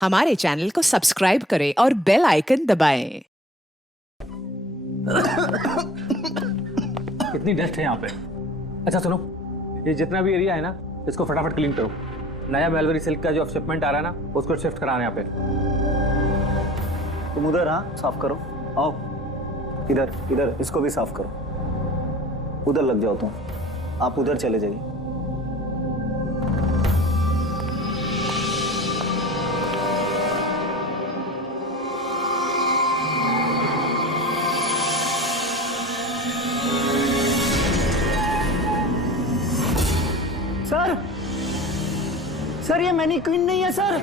हमारे चैनल को सब्सक्राइब करें और बेल आइकन दबाएं। कितनी डस्ट है यहाँ पे। अच्छा सुनो, ये जितना भी एरिया है ना, इसको फटाफट क्लीन करो। नया मेलबरी सिल्क का जो शिपमेंट आ रहा है ना, उसको शिफ्ट कराना यहाँ पे। तुम उधर, हाँ साफ करो। आओ इधर, इधर इसको भी साफ करो। उधर लग जाओ तुम, आप उधर चले जाइए। सर, सर ये मैनीक्वीन नहीं है सर।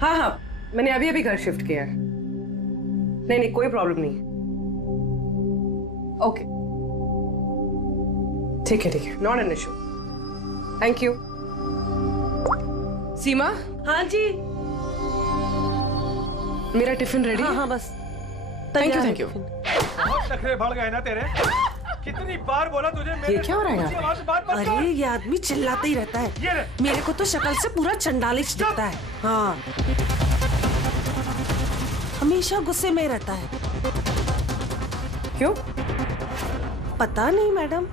हाँ हाँ, मैंने अभी अभी घर शिफ्ट किया है। नहीं नहीं, कोई प्रॉब्लम नहीं है। ओके ठीक है, not an issue. Thank you. Seema. हाँ जी। मेरा टिफिन रेडी? हाँ बस। Thank you. बहुत नखरे बढ़ गए ना तेरे। कितनी बार बोला तुझे मेरे ये क्या हो रहा है यहाँ पे? आवाज से बात मत कर। अरे ये आदमी चिल्लाता ही रहता ये है। ले। मेरे को तो शक्ल से पूरा चंडालिच दिखता है। हाँ, हमेशा गुस्से में रहता है। क्यों? पता नहीं मैडम।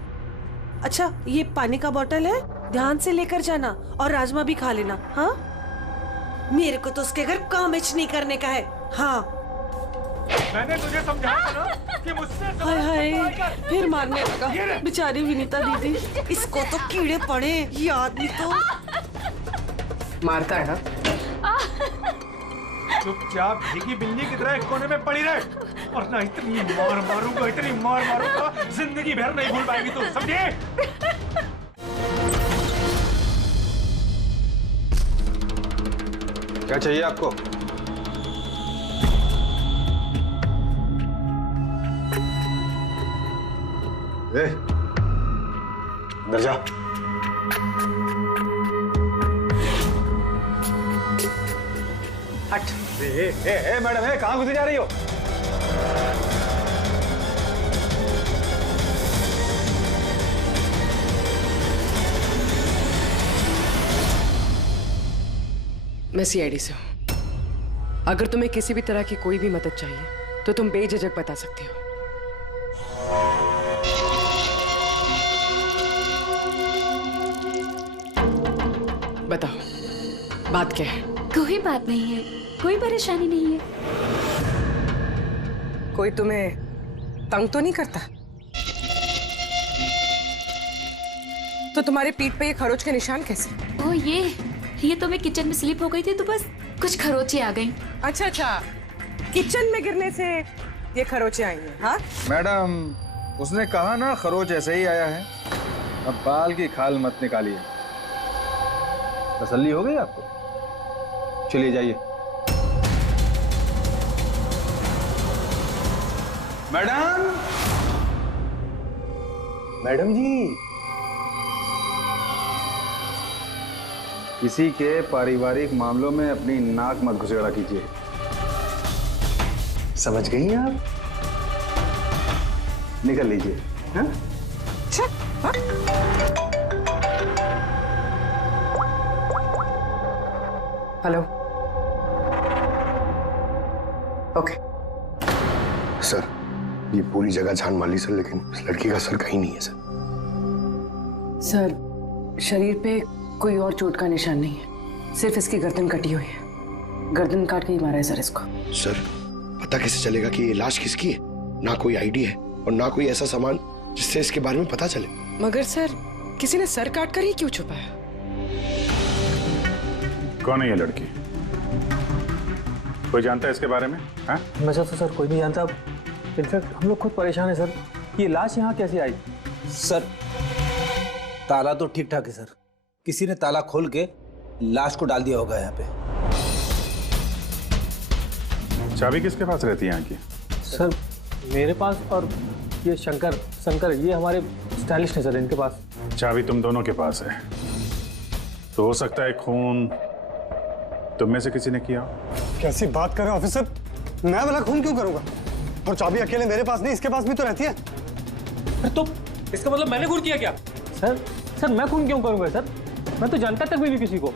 अच्छा ये पानी का बोतल है, ध्यान से लेकर जाना और राजमा भी खा लेना। हाँ, मेरे को तो उसके घर काम नहीं करने का है। हाँ। मैंने तुझे समझाया था ना कि मुझसे हाय हाय, फिर मारने ये लगा ले। बेचारी विनीता दीदी। इसको तो कीड़े पड़े, ये आदमी तो। मारता है ना? चुपचाप भीगी बिल्ली की तरह एक कोने में पड़ी रहे। और ना इतनी मार मारूंगा, जिंदगी भर नहीं भूल पाएगी तू, समझे? क्या चाहिए आपको? अंदर जा। हट। मैडम, कहाँ घुसी जा रही हो? मैं सीआईडी से हूँ। अगर तुम्हें किसी भी तरह की कोई भी मदद चाहिए तो तुम बेझिझक बता सकती हो। बताओ, बात क्या है? कोई बात नहीं है, कोई परेशानी नहीं है। कोई तुम्हें तंग तो नहीं करता? तो तुम्हारी पीठ पे ये खरोच के निशान कैसे? ओ ये तो मैं किचन में स्लिप हो गई थी तो बस कुछ खरोचे आ गई। अच्छा, किचन में गिरने से ये खरोचे आई हैं, हाँ? मैडम, उसने कहा ना खरोच ऐसे ही आया है। अब बाल की खाल मत निकालिए। तसल्ली हो गई आपको? चलिए जाइए। मैडम जी, किसी के पारिवारिक मामलों में अपनी नाक मत घुसेड़ा कीजिए। समझ गई हैं आप? निकल लीजिए। हाँ? हेलो। ओके। सर, ये पूरी जगह जान माली सर, लेकिन इस लड़की का सर कहीं नहीं है सर। सर, शरीर पे कोई और चोट का निशान नहीं है, सिर्फ इसकी गर्दन कटी हुई है। गर्दन काट के ही मारा है सर इसको। सर, पता कैसे चलेगा कि ये लाश किसकी है? ना कोई आईडी है और ना कोई ऐसा सामान जिससे इसके बारे में पता चले। मगर सर, किसी ने सर काट कर ही क्यों छुपाया? कौन है ये लड़की? कोई जानता है इसके बारे में? हाँ? वैसे तो सर कोई नहीं जानता। इनफैक्ट हम लोग खुद परेशान है सर। ये लाश यहाँ कैसे आई? सर, ताला तो ठीक ठाक है सर। किसी ने ताला खोल के लाश को डाल दिया होगा यहाँ पे। चाबी किसके पास रहती है यहाँ की? सर मेरे पास, और ये शंकर ये हमारे स्टाइलिश है सर इनके पास। चाबी तुम दोनों के पास है, तो हो सकता है खून तुम में से किसी ने किया। कैसी बात कर रहे हो ऑफिसर? मैं वाला खून क्यों करूंगा? और चाबी अकेले मेरे पास नहीं, इसके पास भी तो रहती है। तो इसका मतलब मैंने खून किया क्या? सर मैं खून क्यों करूंगा सर? मैं तो जानता तक भी नहीं किसी को।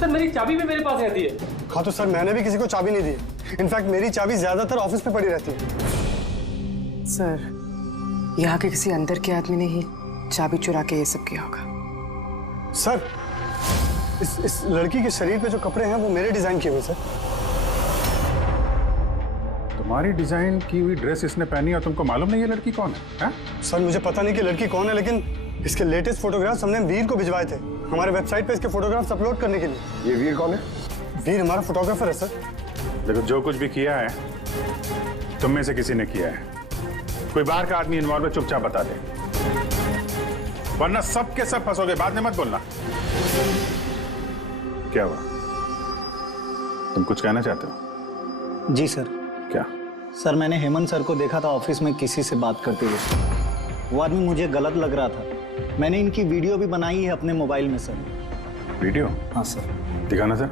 सर मेरी चाबी भी मेरे पास रहती है। हाँ तो सर मैंने भी किसी को चाबी नहीं दी। इनफैक्ट मेरी चाबी ज्यादातर ऑफिस पे पड़ी रहती है। सर, यहाँ के किसी अंदर के आदमी ने ही चाबी चुरा के ये सब किया होगा। सर इस लड़की के शरीर पे जो कपड़े हैं वो मेरे डिजाइन किए हुए सर। तुम्हारी डिजाइन की हुई ड्रेस इसने पहनी और तुमको मालूम नहीं ये लड़की कौन है? सर मुझे पता नहीं कि लड़की कौन है, लेकिन इसके लेटेस्ट फोटोग्राफ्स हमने वीर को भिजवाए थे हमारे वेबसाइट पे इसके फोटोग्राफ्स अपलोड करने के लिए। ये वीर कौन है? वीर हमारा फोटोग्राफर है सर। देखो, जो कुछ भी किया है तुम में से किसी ने किया है। कोई बाहर का आदमी इन्वॉल्व है, चुपचाप बता दे, वरना सब के सब फंसोगे। बाद में मत बोलना। क्या हुआ? तुम कुछ कहना चाहते हो? जी सर। क्या? सर मैंने हेमंत सर को देखा था ऑफिस में किसी से बात करते हुए। वो आदमी मुझे गलत लग रहा था। मैंने इनकी वीडियो भी बनाई है अपने मोबाइल में सर। वीडियो? हाँ सर। दिखाना सर।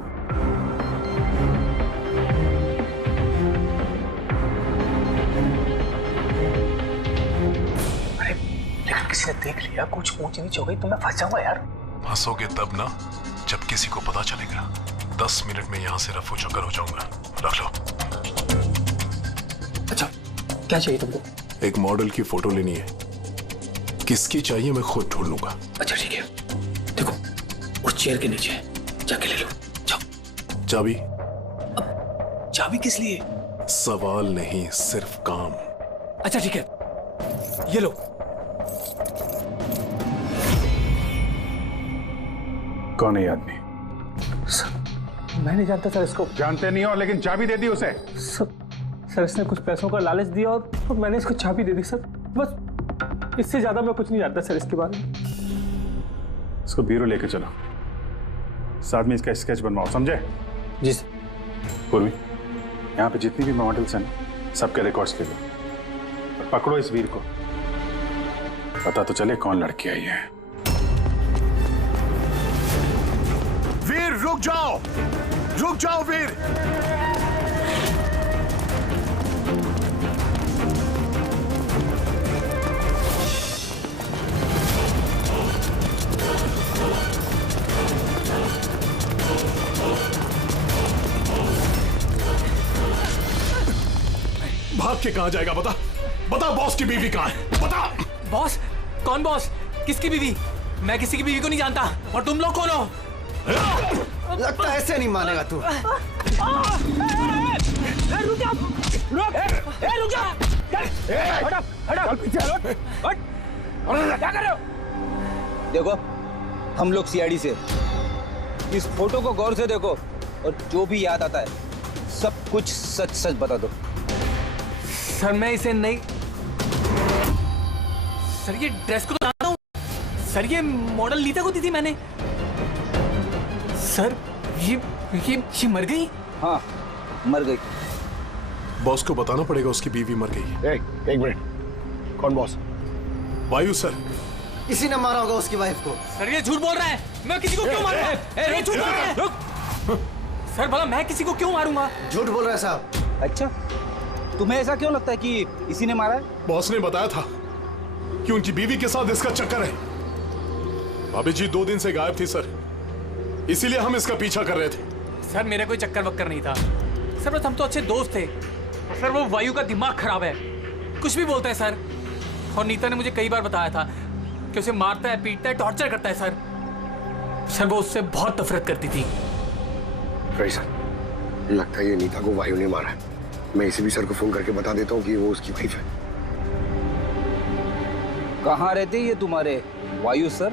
अरे लेकिन किसी ने देख लिया, कुछ ऊंच नीच हो गई तो मैं फंस जाऊंगा यार। फंसोगे तब ना जब किसी को पता चलेगा। 10 मिनट में यहाँ से रफू चक्कर हो जाऊंगा। रख लो। अच्छा क्या चाहिए तुमको? एक मॉडल की फोटो लेनी है। किसकी चाहिए मैं खुद ढूंढ लूंगा। अच्छा ठीक है, देखो उस चेयर के नीचे है, जाके ले लो। जाओ। चाबी? चाबी किस लिए? सवाल नहीं, सिर्फ काम। अच्छा ठीक है, ये लो। कौन है ये आदमी? सर मैं नहीं जानता सर इसको। जानते नहीं हो, लेकिन चाबी दे दी उसे। सर इसने कुछ पैसों का लालच दिया और मैंने इसको चाबी दे दी सर। बस इससे ज्यादा मैं कुछ नहीं जानता सर इसके बारे में। इसको ब्यूरो लेके चलो, साथ में इसका स्केच बनवाओ, समझे? जी सर। पूर्वी, यहाँ पे जितनी भी मॉडल्स हैं सबके रिकॉर्ड्स ले लो और पकड़ो इस वीर को। पता तो चले कौन लड़की आई है। वीर रुक जाओ, रुक जाओ वीर। भाग के कहां जाएगा? बता बता, बॉस की बीवी कहां है? बता। बॉस? कौन बॉस? किसकी बीवी? मैं किसी की बीवी को नहीं जानता। और तुम लोग कौन हो? लगता है ऐसे नहीं मानेगा तू। रुक जा, रुक जा। हट पीछे, क्या कर रहे हो? देखो हम लोग सीआईडी से, इस फोटो को गौर से देखो और जो भी याद आता है सब कुछ सच सच बता दो। सर मैं इसे नहीं, सर ये ड्रेस को तो जानता हूँ सर, ये मॉडल नीता को दी थी मैंने। सर ये मर गई? हाँ मर गई। बॉस को बताना पड़ेगा उसकी बीवी मर गई। एक मिनट, कौन बॉस? वायु सर। इसी ने मारा होगा उसकी वाइफ को। सर ये झूठ बोल रहा है, मैं किसी को क्यों मारूंगा? ये झूठ बोल रहा है। रुक सर, भला मैं किसी को क्यों मारूंगा? झूठ बोल रहा है साहब। अच्छा तुम्हें ऐसा क्यों लगता है कि इसी ने मारा है? बॉस ने बताया था कि उनकी बीवी के साथ इसका चक्कर है। भाभी जी 2 दिन से गायब थी सर, इसीलिए हम इसका पीछा कर रहे थे। सर मेरा कोई चक्कर वक्कर नहीं था सर, बस हम तो अच्छे दोस्त थे। सर वो वायु का दिमाग खराब है, कुछ भी बोलता है सर। और नीता ने मुझे कई बार बताया था कि उसे मारता है, पीटता है, टॉर्चर करता है सर। सर वो उससे बहुत नफरत करती थी। सर लगता है ये नीता को वायु ने मारा है। मैं इसी भी सर को फोन करके बता देता हूँ कि वो उसकी वाइफ है। कहाँ रहते ये तुम्हारे वायु सर?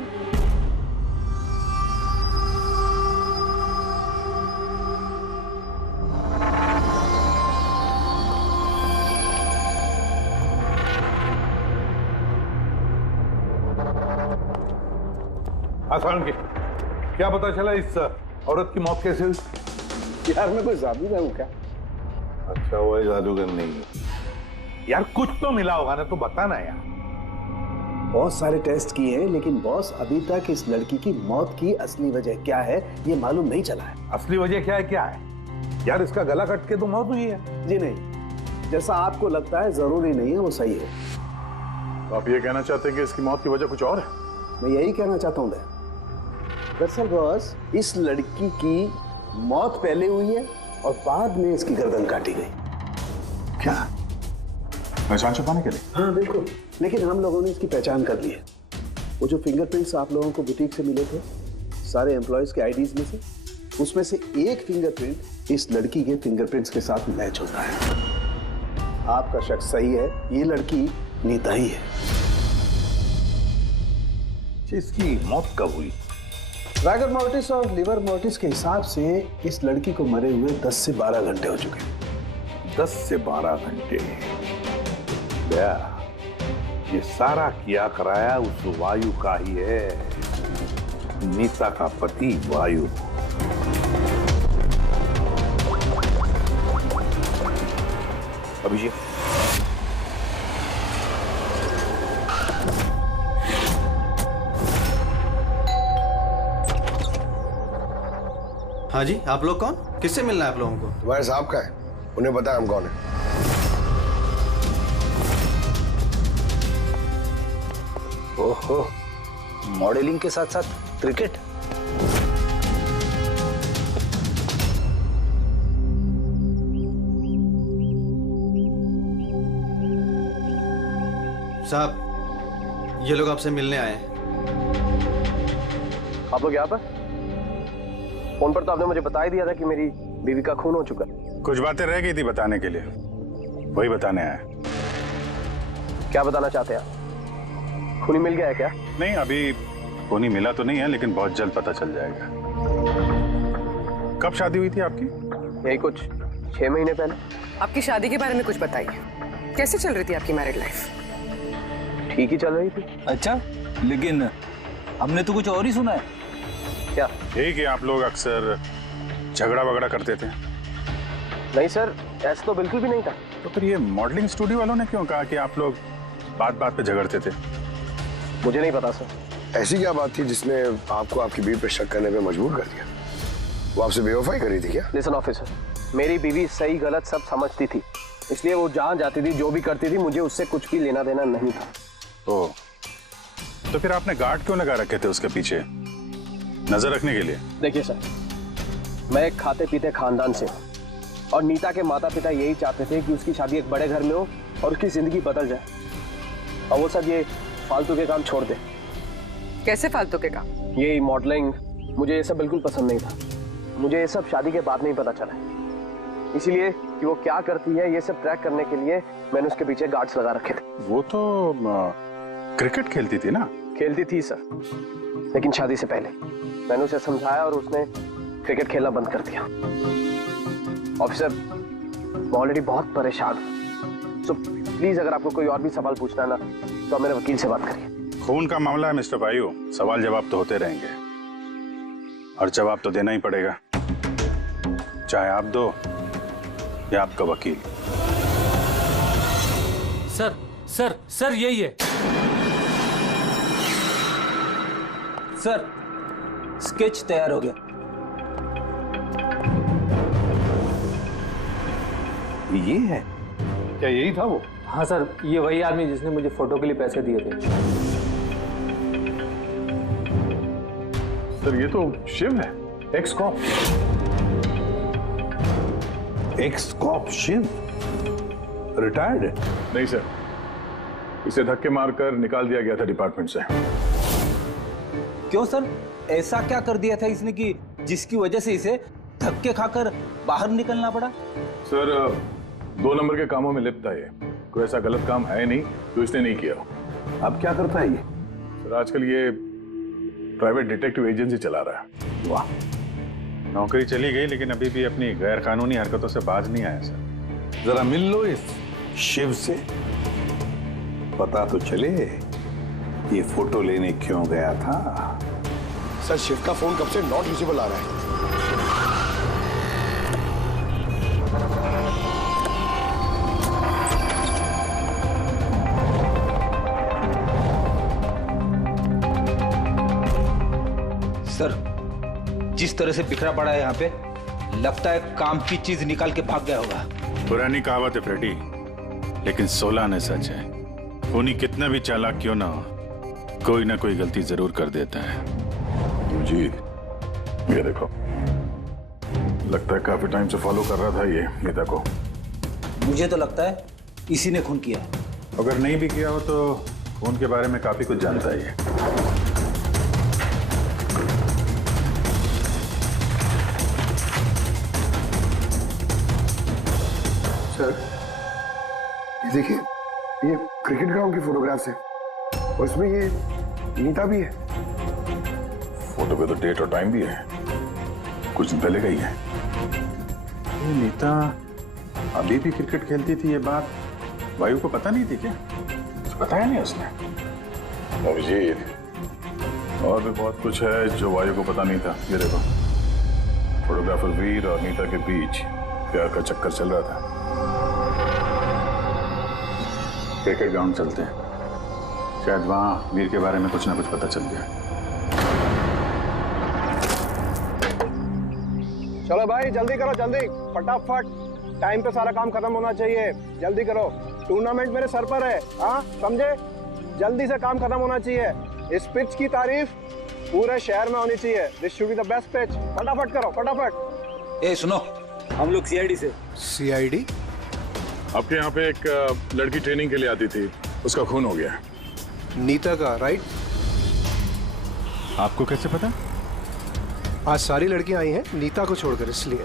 आसान के क्या पता चला इस औरत की मौत कैसे हुई? यार मैं कोई जादूगर हूँ क्या? अच्छा वो जादूगर नहीं है यार, कुछ तो मिला होगा ना, तो बताना यार। बहुत सारे टेस्ट किए हैं, लेकिन बॉस अभी तक इस लड़की की मौत की असली वजह क्या है ये मालूम नहीं चला है। असली वजह क्या है यार? इसका गला कट के तो मौत हुई है। जी नहीं, जैसा आपको लगता है जरूरी नहीं है वो सही हो। तो आप ये कहना चाहते हैं कि इसकी मौत की वजह कुछ और है? मैं यही कहना चाहता हूँ दरअसल बॉस, इस लड़की की मौत पहले हुई है और बाद में इसकी गर्दन काटी गई। क्या? पहचान छुपाने के लिए? हाँ बिल्कुल, लेकिन हम लोगों ने इसकी पहचान कर ली है। वो जो फिंगरप्रिंट्स आप लोगों को बुटीक से मिले थे सारे एम्प्लॉयज के आईडीज में से, उसमें से एक फिंगरप्रिंट इस लड़की के फिंगरप्रिंट्स के साथ मैच होता है। आपका शक सही है, ये लड़की नीता ही है। इसकी मौत कब हुई? रागर मोर्टिस और लिवर मोर्टिस के हिसाब से इस लड़की को मरे हुए 10 से 12 घंटे हो चुके हैं। 10 से 12 घंटे? ये सारा किया कराया उस वायु का ही है, नीता का पति वायु। अभिषेक, हाँ जी, आप लोग कौन? किससे मिलना है आप लोगों को? तुम्हारे साहब का है, उन्हें पता है हम कौन है। ओहो, मॉडलिंग के साथ साथ क्रिकेट। साहब, ये लोग आपसे मिलने आए हैं। आप लोग यहाँ पर? फोन पर तो आपने मुझे बता ही दिया था कि मेरी बीवी का खून हो चुका। कुछ बातें रह गई थी बताने के लिए, वही बताने आया। क्या बताना चाहते हैं आप? खूनी मिल गया है क्या? नहीं, अभी खूनी मिला तो नहीं है, लेकिन बहुत जल्द पता चल जाएगा। कब शादी हुई थी आपकी? यही कुछ 6 महीने पहले। आपकी शादी के बारे में कुछ बताइए, कैसे चल रही थी आपकी मैरिड लाइफ? ठीक ही चल रही थी। अच्छा, लेकिन हमने तो कुछ और ही सुना है। क्या? यही कि आप लोग अक्सर झगड़ा वगड़ा करते थे। नहीं सर, ऐसा तो बिल्कुल भी नहीं था। तो फिर ये मॉडलिंग स्टूडियो वालों ने क्यों कहा कि आप लोग बात बात पे झगड़ते थे? मुझे नहीं पता सर। ऐसी क्या बात थी जिसने आपको आपकी बीवी पे शक करने पे मजबूर कर दिया? वो आपसे बेवफाई करी थी क्या? लिसन ऑफिसर, मेरी बीवी सही गलत सब समझती थी, इसलिए वो जहाँ जाती थी जो भी करती थी मुझे उससे कुछ भी लेना देना नहीं था। तो फिर आपने गार्ड क्यों लगा रखे थे उसके पीछे, नजर रखने के लिए? देखिए सर, मैं एक खाते पीते खानदान से हूँ और नीता के माता पिता यही चाहते थे कि उसकी शादी एक बड़े घर में हो और उसकी जिंदगी बदल जाए, और वो सब ये फालतू के काम छोड़ दे। कैसे फालतू के काम? ये मॉडलिंग, मुझे ये सब बिल्कुल पसंद नहीं था। मुझे ये सब शादी के बाद नहीं पता चला, इसीलिए कि वो क्या करती है ये सब ट्रैक करने के लिए मैंने उसके पीछे गार्ड्स लगा रखे थे। वो तो क्रिकेट खेलती थी ना? खेलती थी सर, लेकिन शादी से पहले मैंने उसे समझाया और उसने क्रिकेट खेलना बंद कर दिया। ऑफिसर, मैं ऑलरेडी बहुत परेशान हूँ, सो प्लीज अगर आपको कोई और भी सवाल पूछना है ना तो आप मेरे वकील से बात करिए। खून का मामला है मिस्टर भाइयों, सवाल जवाब तो होते रहेंगे और जवाब तो देना ही पड़ेगा, चाहे आप दो या आपका वकील। सर यही है। सर, स्केच तैयार हो गया। ये है क्या? यही था वो? हाँ सर, ये वही आदमी जिसने मुझे फोटो के लिए पैसे दिए थे। सर, ये तो शिव है, ex cop. Ex cop Shiv retired है? नहीं सर, इसे धक्के मारकर निकाल दिया गया था डिपार्टमेंट से। क्यों सर, ऐसा क्या कर दिया था इसने कि जिसकी वजह से इसे धक्के खाकर बाहर निकलना पड़ा? सर, 2 नंबर के कामों में लिप्त है ये, कोई ऐसा गलत काम है नहीं जो इसने नहीं किया। अब क्या करता है ये? सर, आजकल ये प्राइवेट डिटेक्टिव एजेंसी चला रहा है। वाह। नौकरी चली गई लेकिन अभी भी अपनी गैर कानूनी हरकतों से बाज नहीं आया सर। जरा मिल लो इस शिव से, पता तो चले ये फोटो लेने क्यों गया था। सर, शिव का फोन कब से नॉट यूजेबल आ रहा है। सर, जिस तरह से बिखरा पड़ा है यहाँ पे, लगता है काम की चीज निकाल के भाग गया होगा। पुरानी कहावत है फ्रेडी, लेकिन 16 आने सच है। खूनी कितना भी चालाक क्यों ना हो, कोई ना कोई गलती जरूर कर देता है। जी, ये देखो, लगता है काफी टाइम से फॉलो कर रहा था ये नीता को। मुझे तो लगता है इसी ने खून किया। अगर नहीं भी किया हो तो खून के बारे में काफी कुछ जानता है ये। सर, ये देखिए, ये क्रिकेट ग्राउंड की फोटोग्राफ्स है और इसमें ये नीता भी है। फोटो पे तो डेट और टाइम भी है, कुछ दिन पहले गई है। ये नीता अभी भी क्रिकेट खेलती थी, ये बात वायु को पता नहीं थी क्या? कुछ बताया नहीं उसने? अभिजीत, और भी बहुत कुछ है जो वायु को पता नहीं था। ये देखो, फोटोग्राफर वीर और नीता के बीच प्यार का चक्कर चल रहा था। क्रिकेट ग्राउंड चलते हैं, शायद वहां वीर के बारे में कुछ ना कुछ पता चल गया। चलो भाई, जल्दी करो, जल्दी, फटाफट, टाइम पे सारा काम खत्म होना चाहिए। जल्दी करो, टूर्नामेंट मेरे सर पर है, हाँ समझे? जल्दी से काम खत्म होना चाहिए। इस पिच की तारीफ पूरे शहर में होनी चाहिए। This should be the best pitch. फटाफट करो, फटाफट। ए सुनो, हम लोग सीआईडी से। सीआईडी? आपके यहाँ पे एक लड़की ट्रेनिंग के लिए आती थी, उसका खून हो गया। नीता का, राइट? आपको कैसे पता? आज सारी लड़कियां आई हैं नीता को छोड़कर, इसलिए।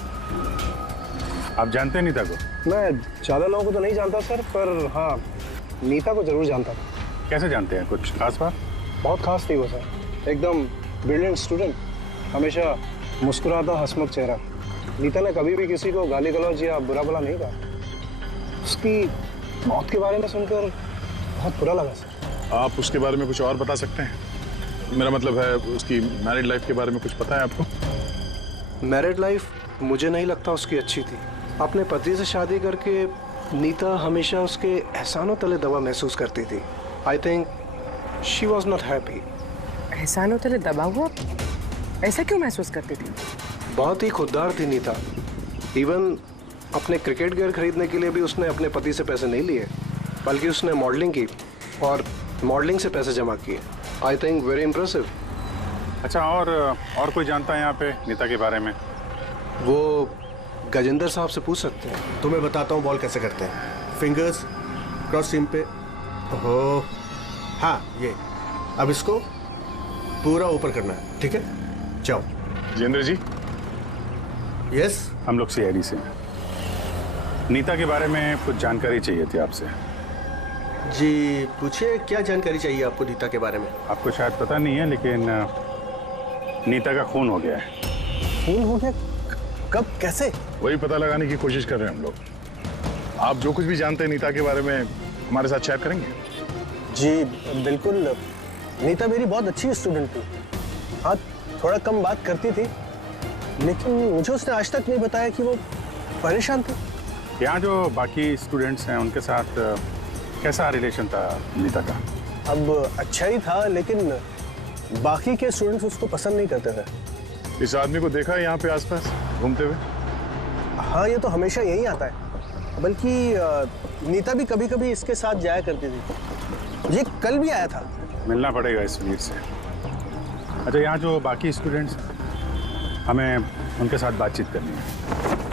आप जानते हैं नीता को? मैं ज्यादा लोगों को तो नहीं जानता सर, पर हाँ, नीता को जरूर जानता था। कैसे जानते हैं? कुछ खास बात? बहुत खास थी वो सर, एकदम ब्रिलियंट स्टूडेंट, हमेशा मुस्कुराता हंसमुख चेहरा। नीता ने कभी भी किसी को गाली गलौज या बुरा भला नहीं कहा। उसकी मौत के बारे में सुनकर बहुत बुरा लगा सर। आप उसके बारे में कुछ और बता सकते हैं? मेरा मतलब है, उसकी मैरिड लाइफ के बारे में कुछ पता है आपको? मैरिड लाइफ मुझे नहीं लगता उसकी अच्छी थी। अपने पति से शादी करके नीता हमेशा उसके एहसानों तले दबा महसूस करती थी। I think she was not happy. एहसानों तले दबा हुआ? ऐसा क्यों महसूस करती थी? बहुत ही खुददार थी नीता। इवन अपने क्रिकेट गियर खरीदने के लिए भी उसने अपने पति से पैसे नहीं लिए, बल्कि उसने मॉडलिंग की और मॉडलिंग से पैसे जमा किए। I think very impressive. अच्छा, और कोई जानता है यहाँ पे नीता के बारे में? वो गजेंद्र साहब से पूछ सकते हैं। तो मैं बताता हूँ बॉल कैसे करते हैं। फिंगर्स क्रॉस सीम पे, ओहो हाँ, ये अब इसको पूरा ऊपर करना है, ठीक है? जाओ। जितेंद्र जी। यस, हम लोग सीआईडी से हैं। नीता के बारे में कुछ जानकारी चाहिए थी आपसे। जी पूछिए, क्या जानकारी चाहिए आपको नीता के बारे में? आपको शायद पता नहीं है, लेकिन नीता का खून हो गया है। खून हो गया? कब, कैसे? वही पता लगाने की कोशिश कर रहे हैं हम लोग। आप जो कुछ भी जानते हैं नीता के बारे में हमारे साथ शेयर करेंगे? जी बिल्कुल। नीता मेरी बहुत अच्छी स्टूडेंट थी। हाँ, थोड़ा कम बात करती थी, लेकिन मुझे उसने आज तक नहीं बताया कि वो परेशान थी। यहाँ जो बाकी स्टूडेंट्स हैं उनके साथ कैसा रिलेशन था नीता का? अब अच्छा ही था, लेकिन बाकी के स्टूडेंट्स उसको पसंद नहीं करते थे। इस आदमी को देखा है यहाँ पे आसपास घूमते हुए? हाँ, ये तो हमेशा यही आता है। बल्कि नीता भी कभी कभी इसके साथ जाया करती थी। ये कल भी आया था। मिलना पड़ेगा इस वीर से। अच्छा, यहाँ जो बाकी स्टूडेंट्स, हमें उनके साथ बातचीत करनी है।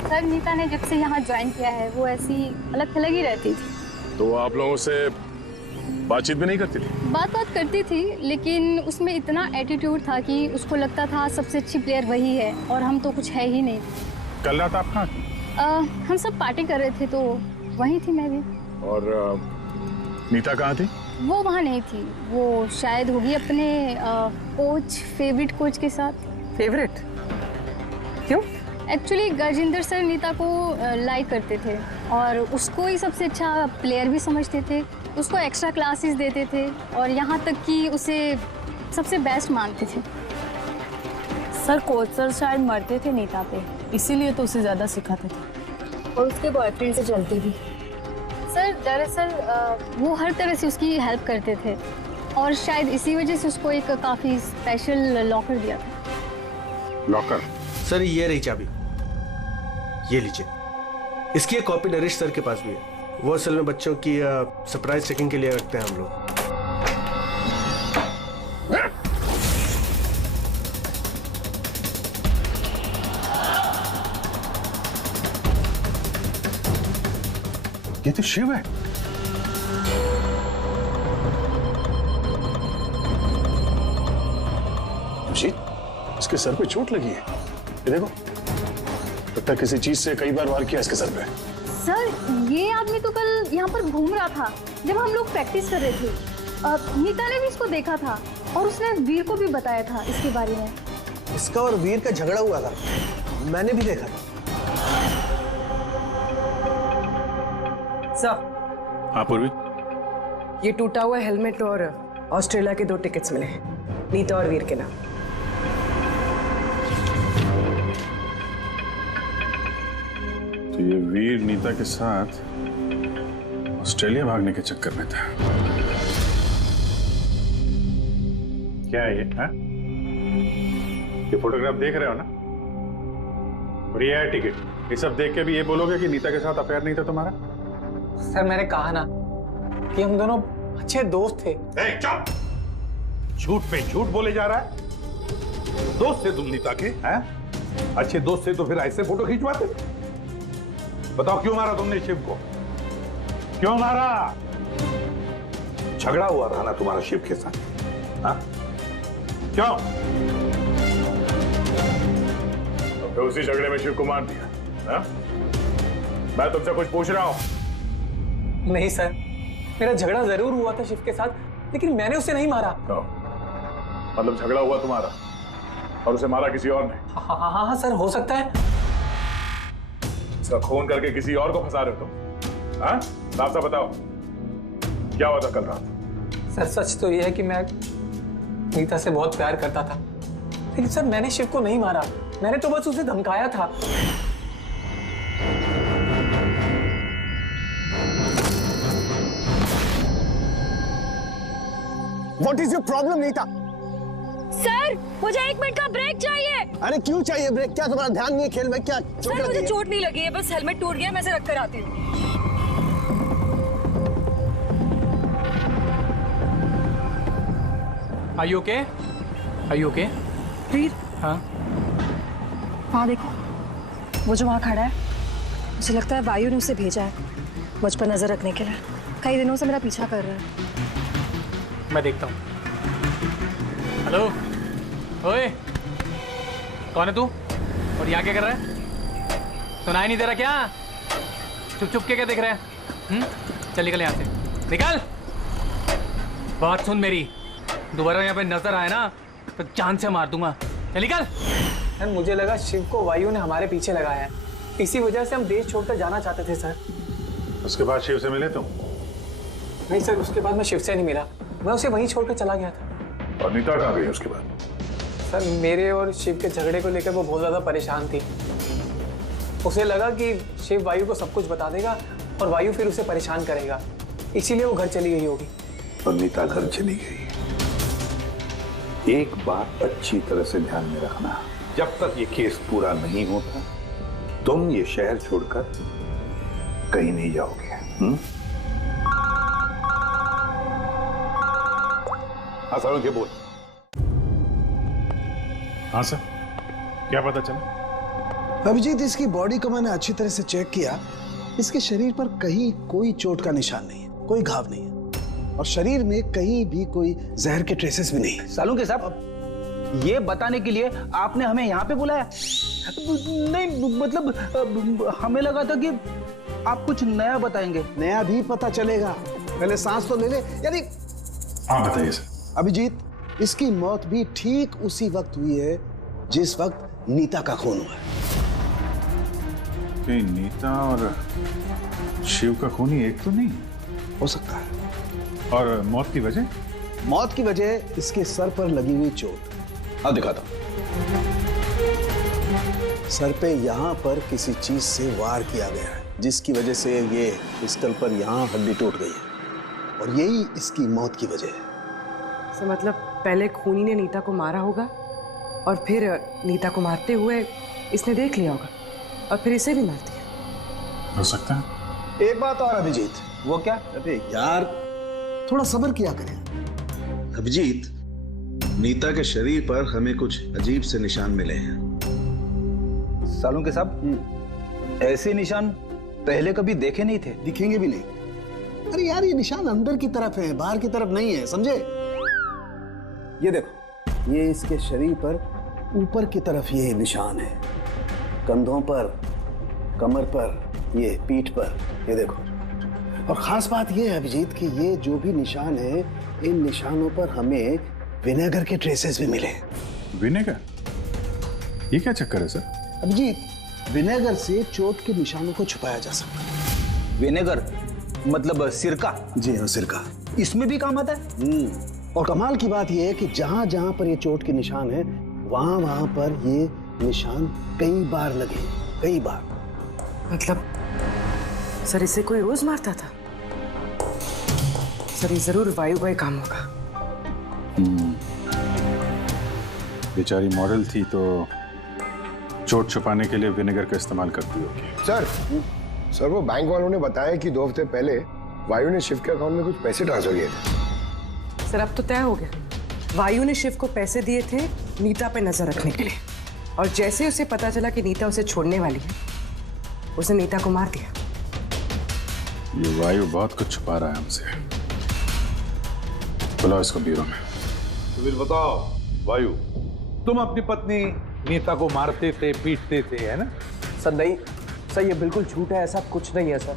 सर, नीता ने जब से यहाँ ज्वाइन किया है वो ऐसी अलग थलग ही रहती थी। तो आप लोगों से बातचीत भी नहीं करती थी? बात करती थी, लेकिन उसमें इतना एटीट्यूड था कि उसको लगता था सबसे अच्छी प्लेयर वही है और हम तो कुछ है ही नहीं। कल रात आप कहाँ थी? हम सब पार्टी कर रहे थे तो वहीं थी मैं भी। और नीता कहाँ थी? वो वहाँ नहीं थी, वो शायद होगी अपने कोच, फेवरेट कोच के साथ। फेवरेट? क्यों? एक्चुअली गजेंद्र सर नीता को लाइक करते थे और उसको ही सबसे अच्छा प्लेयर भी समझते थे। उसको एक्स्ट्रा क्लासेस देते थे और यहाँ तक कि उसे सबसे बेस्ट मानते थे। सर, कोच सर शायद मरते थे नीता पे, इसीलिए तो उसे ज़्यादा सिखाते थे। और उसके बॉयफ्रेंड से चलती भी। सर, दरअसल वो हर तरह से उसकी हेल्प करते थे और शायद इसी वजह से उसको एक काफ़ी स्पेशल लॉकर दिया था। लॉकर? सर ये रही चाबी, ये लीजिए। इसकी एक कॉपी नरेश सर के पास भी है। वो असल में बच्चों की सरप्राइज चेकिंग के लिए रखते हैं हम लोग। ये तो शिव है। इसके सर पे चोट लगी है, ये देखो। लगता है किसी चीज से कई बार वार किया इसके सर पे। सर ये आदमी तो कल यहाँ पर घूम रहा था जब हम लोग प्रैक्टिस कर रहे थे। नीता ने भी इसको देखा था और उसने वीर को भी बताया था इसके बारे में। इसका और वीर का झगड़ा हुआ था, मैंने भी देखा था। सर। हाँ पूर्वी। ये टूटा हुआ हेलमेट और ऑस्ट्रेलिया के 2 टिकट्स मिले, नीता और वीर के नाम। तो ये वीर नीता के साथ ऑस्ट्रेलिया भागने के चक्कर में था। क्या है ये? हा? ये फोटोग्राफ देख रहे हो ना? और ये है टिकट। ये सब देख के भी ये बोलोगे कि नीता के साथ अफेयर नहीं था तुम्हारा? सर मैंने कहा ना कि हम दोनों अच्छे दोस्त थे। चुप! झूठ पे झूठ बोले जा रहा है। दोस्त थे तुम नीता के? हैं? अच्छे दोस्त थे तो फिर ऐसे फोटो खिंचवाते? बताओ क्यों मारा तुमने शिव को? क्यों मारा? झगड़ा हुआ था ना तुम्हारा शिव के साथ? हाँ? क्यों? तो उसी झगड़े में शिव को मार दिया? हाँ? मैं तुमसे कुछ पूछ रहा हूं। नहीं सर, मेरा झगड़ा जरूर हुआ था शिव के साथ, लेकिन मैंने उसे नहीं मारा। मतलब झगड़ा हुआ तुम्हारा और उसे मारा किसी और ने? हाँ सर, हो सकता है। इसका खून करके किसी और को फंसा रहे हो तुम? हाँ? साफ साफ बताओ, क्या हुआ था कल रात? सर सच तो यह है कि मैं नीता से बहुत प्यार करता था, लेकिन सर मैंने शिव को नहीं मारा, मैंने तो बस उसे धमकाया था। What is your problem, Neeta? Sir मुझे 1 मिनट का ब्रेक चाहिए। अरे क्यों चाहिए ब्रेक? क्या तुम्हारा ध्यान नहीं है खेल में? क्या सर मुझे चोट नहीं लगी है, बस हेलमेट टूट गया, मैं इसे रख कर आती हूँ। Are you okay? Are you okay? वीर, हाँ? हाँ देखो, वो जो वहाँ खड़ा है, मुझे लगता है वायु ने उसे भेजा है मुझ पर नजर रखने के लिए। कई दिनों से मेरा पीछा कर रहा है। मैं देखता हूँ। हेलो, ओए, कौन है तू? और यहाँ क्या कर रहा है? सुनाई नहीं दे रहा क्या? चुप चुप के क्या देख रहा है? चल निकल यहाँ से, निकल। बात सुन मेरी, दोबारा यहाँ पे नजर आए ना तो जान से मार दूंगा। चल निकल। सर मुझे लगा शिव को वायु ने हमारे पीछे लगाया है, इसी वजह से हम देश छोड़कर जाना चाहते थे सर। उसके बाद शिव से मिले तुम? नहीं सर, उसके बाद मैं शिव से नहीं मिला, मैं उसे वहीं छोड़कर चला गया था। और नीता कहाँ गई उसके बाद? सर मेरे और शिव के झगड़े को लेकर वो बहुत ज़्यादा परेशान थी। उसे लगा कि शिव वायु को सब कुछ बता देगा और वायु फिर उसे परेशान करेगा, इसीलिए वो घर चली गई होगी। और नीता घर चली गई। एक बात अच्छी तरह से ध्यान में रखना, जब तक ये केस पूरा नहीं होता तुम ये शहर छोड़कर कहीं नहीं जाओगे। हाँ सर, बोल। हाँ सर, क्या पता चला? अभिजीत, इसकी बॉडी को मैंने अच्छी तरह से चेक किया। इसके शरीर पर कहीं कोई चोट का निशान नहीं है, कोई घाव नहीं है, और शरीर में कहीं भी कोई जहर के ट्रेसेस भी नहीं है। सालुंके साहब, ये बताने के लिए आपने हमें यहाँ पे बुलाया? नहीं मतलब हमें लगा था कि आप कुछ नया बताएंगे। नया भी पता चलेगा, पहले सांस तो ले ले। यानी हाँ बताइए सर। अभिजीत, इसकी मौत भी ठीक उसी वक्त हुई है जिस वक्त नीता का खून हुआ है। कि नीता और शिव का खून ही एक तो नहीं हो सकता है। और मौत की वजह? मौत की वजह इसके सर पर लगी हुई चोट। हाँ दिखाता हूं। सर पे यहाँ पर किसी चीज से वार किया गया है, जिसकी वजह से ये पिस्टल पर यहाँ हड्डी टूट गई है, और यही इसकी मौत की वजह है। मतलब पहले खूनी ने नीता को मारा होगा और फिर नीता को मारते हुए इसने देख लिया होगा और फिर इसे भी मार दिया। हो सकता है। एक बात और अभिजीत। वो क्या? अरे यार थोड़ा सब्र किया करें। अभिजीत, नीता के शरीर पर हमें कुछ अजीब से निशान मिले हैं। सालों के साहब, ऐसे निशान पहले कभी देखे नहीं थे। दिखेंगे भी नहीं। अरे यार ये निशान अंदर की तरफ है, बाहर की तरफ नहीं है, समझे? ये देखो, ये इसके शरीर पर ऊपर की तरफ ये निशान है, कंधों पर, कमर पर, ये पीठ पर, ये देखो। और खास बात ये है अभिजीत कि ये जो भी निशान है, इन निशानों पर हमें विनेगर के ट्रेसेस भी मिले। विनेगर? ये क्या चक्कर है सर? अभिजीत, विनेगर से चोट के निशानों को छुपाया जा सकता है। विनेगर मतलब सिरका? जी हाँ, सिरका। इसमें भी काम आता है। और कमाल की बात यह है कि जहां जहां पर ये चोट के निशान है, वहां वहां पर ये निशान कई बार लगे, कई बार। मतलब सर इसे कोई रोज मारता था? सर ये जरूर वायु का ही काम होगा। बेचारी मॉडल थी तो चोट छुपाने के लिए विनेगर का इस्तेमाल करती होगी। सर वो बैंक वालों ने बताया कि 2 हफ्ते पहले वायु ने शिव के अकाउंट में कुछ पैसे ट्रांसफर किए थे। सर अब तो तय हो गया। वायु ने शिव को पैसे दिए थे नीता पे नजर रखने के लिए, और जैसे उसे पता चला कि नीता उसे छोड़ने वाली है, उसने नीता को मार दिया। ये वायु बहुत कुछ छुपा रहा है हमसे। बुलाओ इसको ब्यूरो में। तो फिर बताओ वायु, तुम अपनी पत्नी नीता को मारते थे, पीटते थे, है ना? सर नहीं सर, ये बिल्कुल झूठ है, ऐसा कुछ नहीं है सर।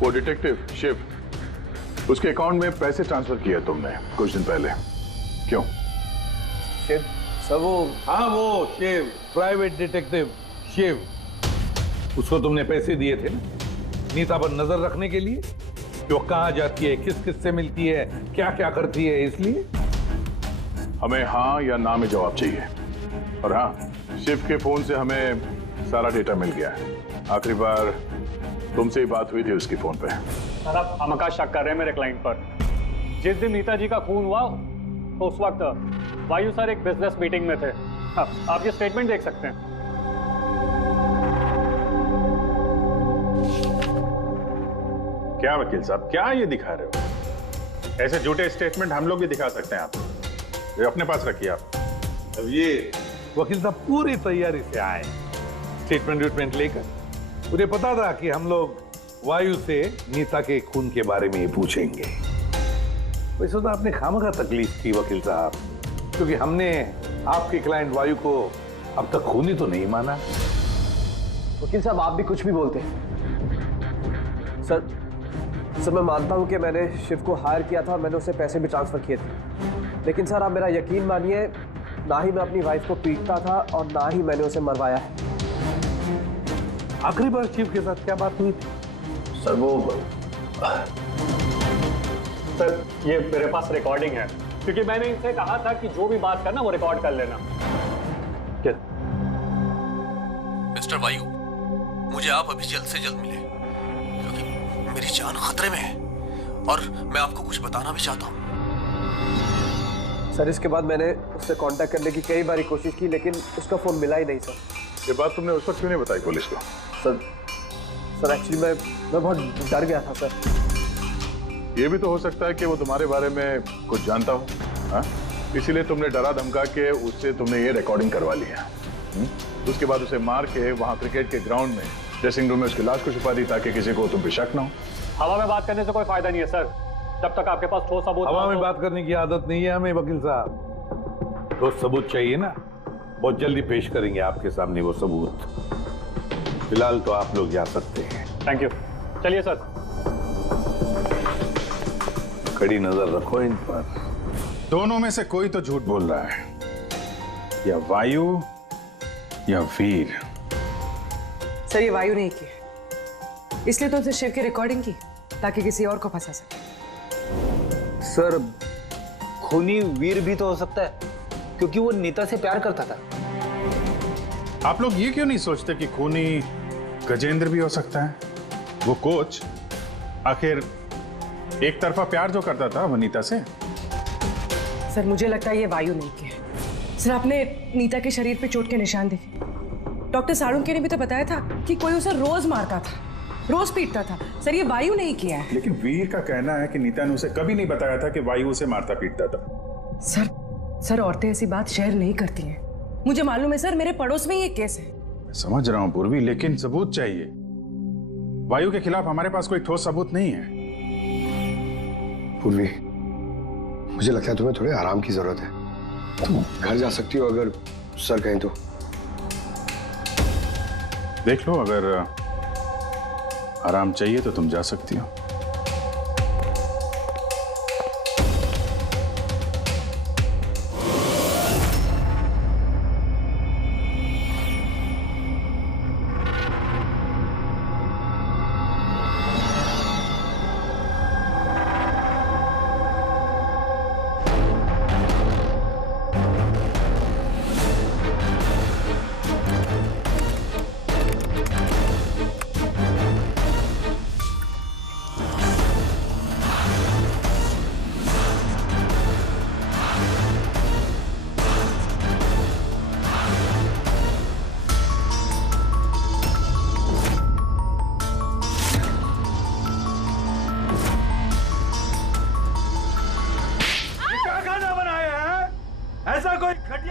वो डिटेक्टिव शिव, उसके अकाउंट में पैसे ट्रांसफर किए तुमने कुछ दिन पहले, क्यों? शिव सर वो, हाँ वो शिव, प्राइवेट डिटेक्टिव शिव, उसको तुमने पैसे दिए थे ना नीता पर नजर रखने के लिए, कि वो कहाँ जाती है, किस किस से मिलती है, क्या क्या करती है, इसलिए हमें हाँ या ना में जवाब चाहिए। और हाँ, शिव के फोन से हमें सारा डेटा मिल गया है। आखिरी बार तुमसे ही बात हुई थी उसकी फोन पे। सर आप हमका शक कर रहे हैं मेरे क्लाइंट पर। जिस दिन नीता जी का खून हुआ तो उस वक्त वायु सर एक बिजनेस मीटिंग में थे। हाँ, आप ये स्टेटमेंट देख सकते हैं। क्या वकील साहब, क्या ये दिखा रहे हो? ऐसे झूठे स्टेटमेंट हम लोग भी दिखा सकते हैं आपको, ये अपने पास रखिए आप। अब ये वकील साहब पूरी तैयारी से आए स्टेटमेंट लेकर। उन्हें पता था कि हम लोग वायु से नीता के खून के बारे में ही पूछेंगे। वैसे तो आपने खामखा तकलीफ की वकील साहब, क्योंकि हमने आपके क्लाइंट वायु को अब तक खूनी तो नहीं माना। वकील साहब आप भी कुछ भी बोलते हैं। सर मैं मानता हूं कि मैंने शिव को हायर किया था और मैंने उसे पैसे भी ट्रांसफर किए थे, लेकिन सर आप मेरा यकीन मानिए, ना ही मैं अपनी वाइफ को पीटता था और ना ही मैंने उसे मरवाया है। आखिरी बार शिव के साथ क्या बात हुई थी? सर वो, सर ये मेरे पास रिकॉर्डिंग है, क्योंकि मैंने इनसे कहा था कि जो भी बात करना वो रिकॉर्ड कर लेना। क्या? मिस्टर वायु, मुझे आप अभी जल्द से जल्द मिले, क्योंकि मेरी जान खतरे में है और मैं आपको कुछ बताना भी चाहता हूँ। सर इसके बाद मैंने उससे कांटेक्ट करने की कई बार कोशिश की, लेकिन उसका फोन मिला ही नहीं सर। ये बात तुमने उस वक्त क्यों नहीं बताई पुलिस को? सर एक्चुअली मैं बहुत डर गया था सर। ये भी तो हो सकता है कि वो तुम्हारे बारे में कुछ जानता हो, हाँ? इसीलिए तुमने डरा धमका के उससे तुमने ये रिकॉर्डिंग करवा लिया। उसके बाद उसे मार के वहां क्रिकेट के ग्राउंड में ड्रेसिंग रूम में उसकी लाश को छुपा दी, ताकि किसी को तुम पे शक ना हो। हवा में बात करने से कोई फायदा नहीं है सर, जब तक आपके पास ठोस सबूत। हवा में बात करने की आदत नहीं है हमें वकील साहब, ठोस सबूत चाहिए ना, बहुत जल्दी पेश करेंगे आपके सामने वो सबूत। फिलहाल तो आप लोग जा सकते हैं। थैंक यू, चलिए सर। कड़ी नजर रखो इन पर। दोनों में से कोई तो झूठ बोल रहा है, या वायु या वीर। सर ये वायु नहीं की, इसलिए तो उसे शिव की रिकॉर्डिंग की ताकि किसी और को फंसा सके। सर खूनी वीर भी तो हो सकता है, क्योंकि वो नीता से प्यार करता था। आप लोग ये क्यों नहीं सोचते कि खूनी गजेंद्र भी हो सकता है? वो कोच आखिर एक तरफा प्यार जो करता था वो नीता से। सर मुझे लगता है ये वायु नहीं की है, सर आपने नीता के शरीर पे चोट के निशान देखे। डॉक्टर साळुंखे ने भी तो बताया था कि कोई उसे रोज मारता था, रोज पीटता था। सर ये वायु नहीं किया है। लेकिन वीर का कहना है कि नीता ने उसे कभी नहीं बताया था कि वायु उसे मारता पीटता था। सर औरतें ऐसी बात शेयर नहीं करती हैं। मुझे मालूम है सर, मेरे पड़ोस में ये केस है। मैं समझ रहा हूं पूर्वी, लेकिन सबूत चाहिए। वायु के खिलाफ हमारे पास कोई ठोस सबूत नहीं है। पूर्वी, मुझे लगता है तुम्हें थोड़े आराम की जरूरत है। तुम घर जा सकती हो अगर सर कहें तो। देख लो, अगर आराम चाहिए तो तुम जा सकती हो।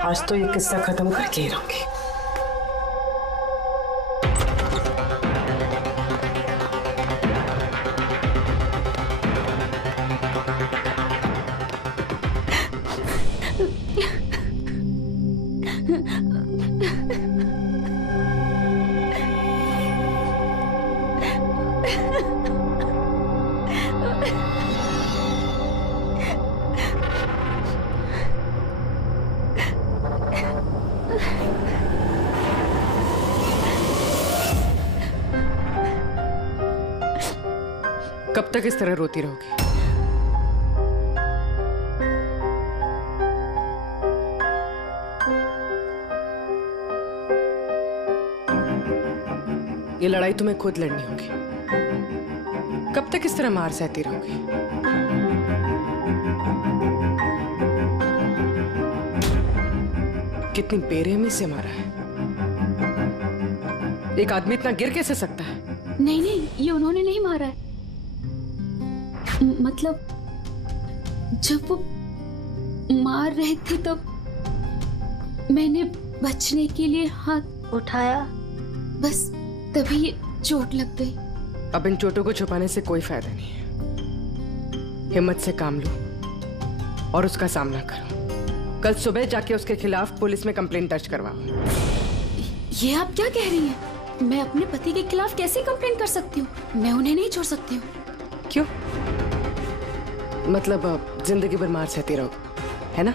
आज तो ये किस्सा खत्म करके ही रहूंगी। कब तक इस तरह रोती रहोगी? ये लड़ाई तुम्हें खुद लड़नी होगी। कब तक इस तरह मार सहती रहोगी? कितनी बेरहमी से मारा है। एक आदमी इतना गिर कैसे सकता है? नहीं नहीं, ये उन्होंने नहीं मारा है। मतलब जब वो मार रहे थे तब मैंने बचने के लिए हाथ उठाया, बस तभी ये चोट लग गई। अब इन चोटों को छुपाने से कोई फायदा नहीं है। हिम्मत से काम लो और उसका सामना करो। कल सुबह जाके उसके खिलाफ पुलिस में कंप्लेंट दर्ज करवाओ। ये आप क्या कह रही हैं? मैं अपने पति के खिलाफ कैसे कंप्लेंट कर सकती हूँ? मैं उन्हें नहीं छोड़ सकती हूँ। क्यों? मतलब जिंदगी भर मार सहती रहो, है ना?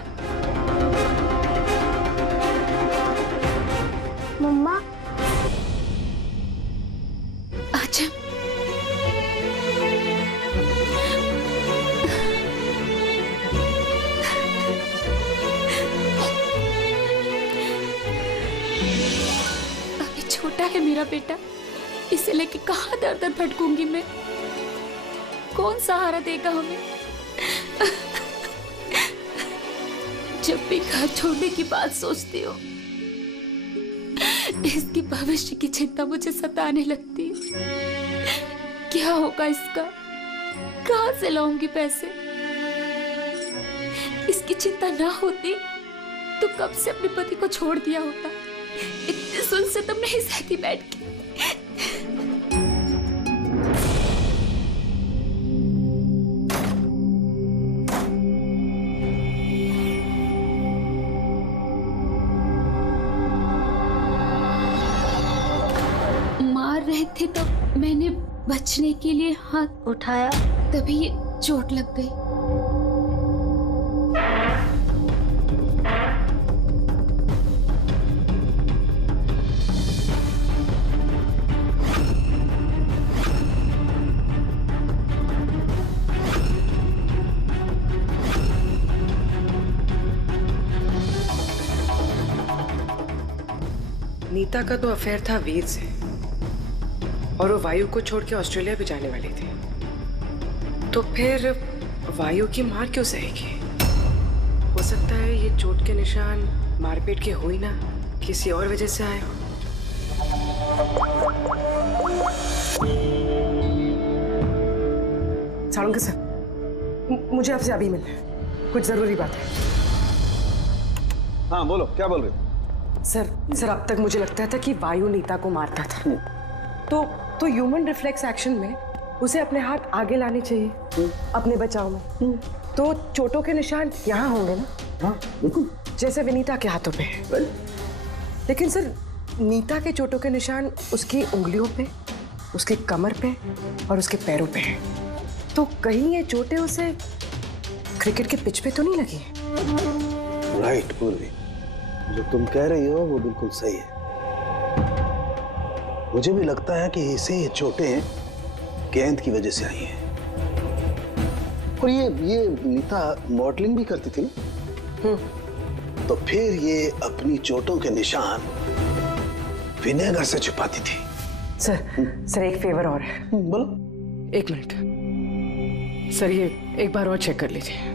मम्मा अच्छा, अभी छोटा है मेरा बेटा, इसे लेके कहाँ दर दर भटकूंगी मैं? कौन सहारा देगा हमें? जब भी घर छोड़ने की बात सोचती हूँ, इसके भविष्य की चिंता मुझे सताने लगती है। क्या होगा इसका? कहाँ से लाऊंगी पैसे? इसकी चिंता ना होती तो कब से अपने पति को छोड़ दिया होता। इतने सुन से तब नहीं सहती बैठ के। रहे थे तब मैंने बचने के लिए हाथ उठाया, तभी ये चोट लग गई। नीता का तो अफेयर था वीर से, और वो वायु को छोड़ के ऑस्ट्रेलिया भी जाने वाली थी। तो फिर वायु की मार क्यों सहेगी? हो सकता है ये चोट के निशान मारपीट के हुई ना, किसी और वजह से आए हो। सालुंके सर, मुझे आपसे अभी मिलना है, कुछ जरूरी बात है। हाँ बोलो, क्या बोल रहे हो? सर अब तक मुझे लगता था कि वायु नीता को मारता था, तो ह्यूमन रिफ्लेक्स एक्शन में उसे अपने हाथ आगे लाने चाहिए अपने बचाव में। तो चोटों के निशान यहाँ होंगे ना? हाँ बिल्कुल, जैसे विनीता के हाथों पे है। लेकिन सर, नीता के चोटों के निशान उसकी उंगलियों पे, उसकी कमर पे और उसके पैरों पे है। तो कहीं ये चोटें उसे क्रिकेट के पिच पे तो नहीं लगी है? राइट पूर्वी, जो तुम कह रही हो वो बिल्कुल सही है। मुझे भी लगता है कि इसे ये चोटें गेंद की वजह से आई हैं। और ये नीता मॉडलिंग भी करती थी ना, तो फिर ये अपनी चोटों के निशान विनेगर से छुपाती थी। सर एक फेवर और है। बोलो। 1 मिनट सर, ये एक बार और चेक कर लीजिए।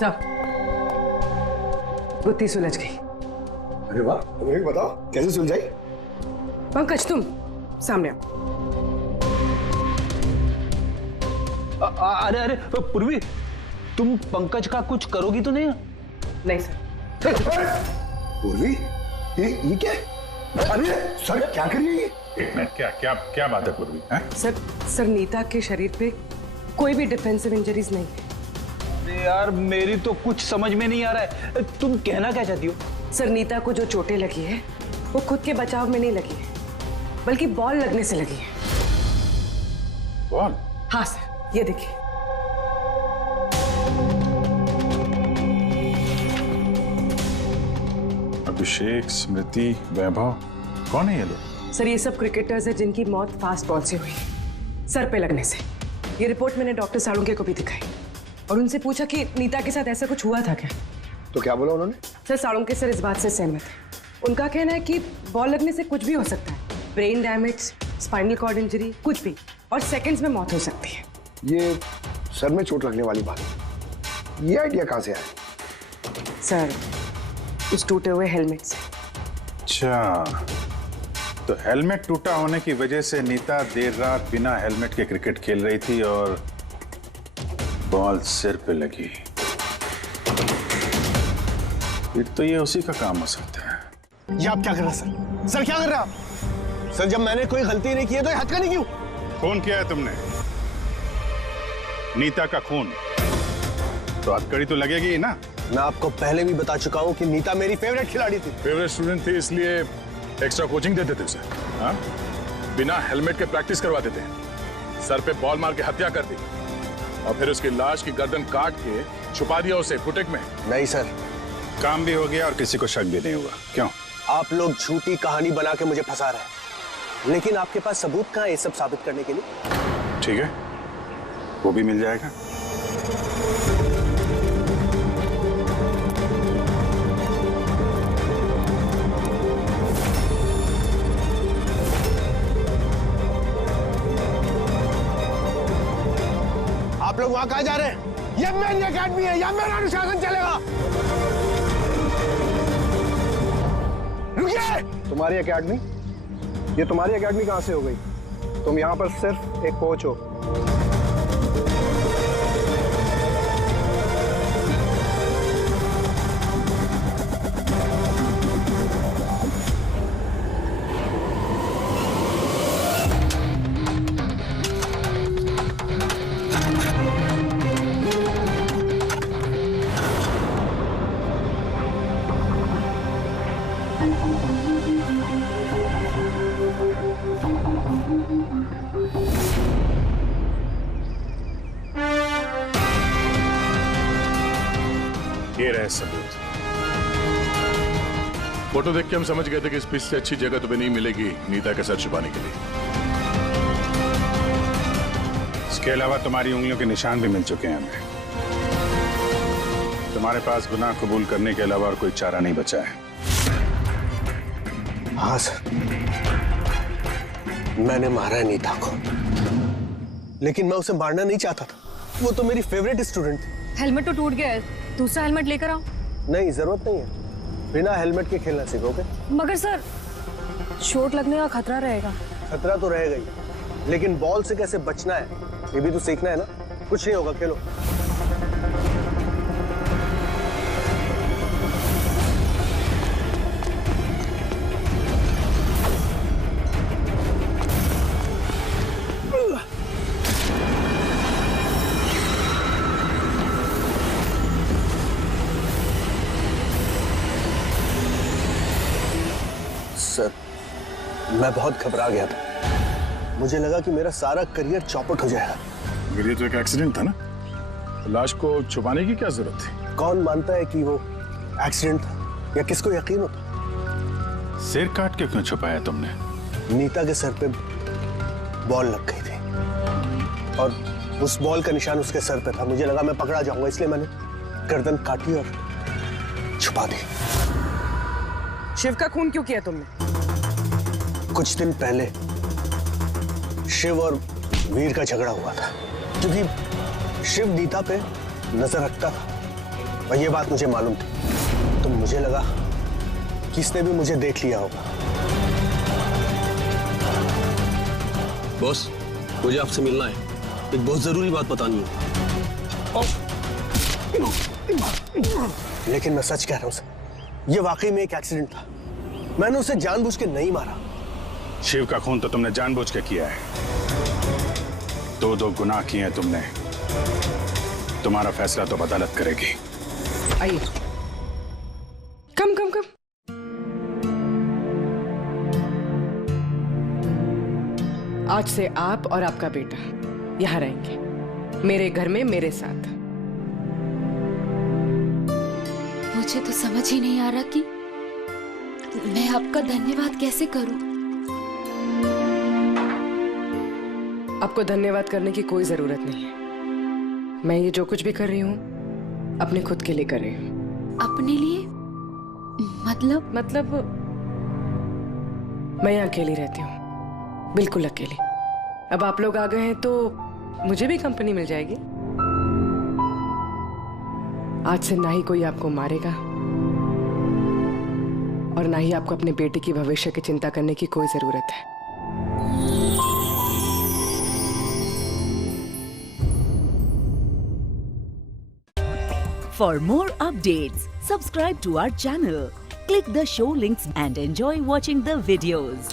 सब गुत्ती सुलझ गई। अरे वाह, तुम्हें बताओ कैसे सुलझाई? पंकज तुम सामने आओ। अरे पूर्वी, तुम पंकज का कुछ करोगी तो नहीं? नहीं सर। पूर्वी, ये क्या है? अरे सर क्या कर रही है? एक मिनट, क्या बात है पूर्वी? सर नीता के शरीर पे कोई भी डिफेंसिव इंजरीज नहीं है। यार मेरी तो कुछ समझ में नहीं आ रहा है, तुम कहना क्या चाहती हो? सर नीता को जो चोटें लगी है वो खुद के बचाव में नहीं लगी है, बल्कि बॉल लगने से लगी है। बॉल? हाँ सर, ये देखिए। अभिषेक, स्मृति, वैभव, कौन है ये लोग? सर ये सब क्रिकेटर्स हैं जिनकी मौत फास्ट बॉल से हुई है, सर पे लगने से। ये रिपोर्ट मैंने डॉक्टर सालुंके को भी दिखाई और उनसे पूछा कि नीता के साथ ऐसा कुछ हुआ था क्या। तो क्या बोला उन्होंने? सर सालुंके सर इस बात से सहमत है। उनका कहना है कि बॉल लगने से कुछ भी हो सकता है, brain damage, spinal cord injury, कुछ भी, और सेकंड्स में मौत हो सकती है। ये सर में चोट लगने वाली बात है, ये आइडिया कहाँ से आया? सर उस टूटे हुए हेलमेट से। अच्छा, तो हेलमेट टूटा होने की वजह से नीता देर रात बिना हेलमेट के क्रिकेट खेल रही थी और बॉल सिर पे लगी। फिर तो ये उसी का काम हो सकता है। ये आप क्या कर रहे हैं सर? सर क्या कर रहे हैं आप? सर जब मैंने कोई गलती नहीं की है तो ये हथकड़ी क्यों? खून किया है तुमने, नीता का खून, तो हथकड़ी तो लगेगी ही ना। मैं आपको पहले भी बता चुका हूँ कि नीता मेरी फेवरेट खिलाड़ी थी। फेवरेट स्टूडेंट थी इसलिए एक्स्ट्रा कोचिंग देते थे उसे, हाँ? बिना हेलमेट के प्रैक्टिस करवाते थे, सर पे बॉल मार के हत्या कर दी और फिर उसकी लाश की गर्दन काट के छुपा दिया उसे फुटेक में। नहीं सर, काम भी हो गया और किसी को शक भी नहीं हुआ। क्यों? आप लोग झूठी कहानी बना के मुझे फंसा रहे हैं, लेकिन आपके पास सबूत कहाँ है ये सब साबित करने के लिए? ठीक है, वो भी मिल जाएगा। आप लोग वहां कहाँ जा रहे हैं? ये मेरी एकेडमी है, यहाँ मेरा अनुशासन चलेगा। रुकिए! तुम्हारी एकेडमी? ये तुम्हारी एकेडमी कहाँ से हो गई? तुम यहाँ पर सिर्फ एक कोच हो। ये रहे सबूत। फोटो देख के हम समझ गए थे कि इस पिच से अच्छी जगह तुम्हें नहीं मिलेगी नीता के सर छुपाने के लिए। इसके अलावा तुम्हारी उंगलियों के निशान भी मिल चुके हैं हमें। तुम्हारे पास गुनाह कबूल करने के अलावा और कोई चारा नहीं बचा है। हाँ सर, मैंने मारा है नीता को, लेकिन मैं उसे मारना नहीं चाहता था। वो तो मेरी फेवरेट स्टूडेंट थी। हेलमेट तो टूट गया है, दूसरा हेलमेट लेकर आओ। नहीं, जरूरत नहीं है, बिना हेलमेट के खेलना सीखोगे। मगर सर, चोट लगने का खतरा रहेगा। खतरा तो रहेगा ही, लेकिन बॉल से कैसे बचना है ये भी तो सीखना है ना। कुछ नहीं होगा, खेलो। सर, मैं बहुत घबरा गया था। मुझे लगा कि मेरा सारा करियर चौपट हो जाएगा। मगर ये तो एक एक्सीडेंट था ना, लाश को छुपाने की क्या जरूरत थी? कौन मानता है कि वो एक्सीडेंट था, या किसको यकीन होता? सिर काट के क्यों छुपाया तुमने? नीता के सर पे बॉल लग गई थी और उस बॉल का निशान उसके सर पे था। मुझे लगा मैं पकड़ा जाऊंगा, इसलिए मैंने गर्दन काटी और छुपा दी। शिव का खून क्यों किया तुमने? कुछ दिन पहले शिव और वीर का झगड़ा हुआ था, क्योंकि शिव नीता पे नजर रखता था और ये बात मुझे मालूम थी। तो मुझे लगा कि इसने भी मुझे देख लिया होगा। बॉस, मुझे आपसे मिलना है, एक बहुत जरूरी बात बतानी है। लेकिन मैं सच कह रहा हूं सर, ये वाकई में एक एक्सीडेंट था। मैंने उसे जानबूझ के नहीं मारा। शिव का खून तो तुमने जानबूझ के किया है। दो गुनाह किए हैं तुमने। तुम्हारा फैसला तो अदालत करेगी। आइए। कम कम कम। आज से आप और आपका बेटा यहाँ रहेंगे, मेरे घर में मेरे साथ। मुझे तो समझ ही नहीं आ रहा कि मैं आपका धन्यवाद कैसे करूं। आपको धन्यवाद करने की कोई जरूरत नहीं है। मैं ये जो कुछ भी कर रही हूँ अपने खुद के लिए कर रही हूँ। अपने लिए? मतलब मैं यहाँ अकेली रहती हूँ, बिल्कुल अकेली। अब आप लोग आ गए हैं तो मुझे भी कंपनी मिल जाएगी। आज से ना ही कोई आपको मारेगा और ना ही आपको अपने बेटे की भविष्य की चिंता करने की कोई जरूरत है। For more updates, subscribe to our channel, click the show links and enjoy watching the videos.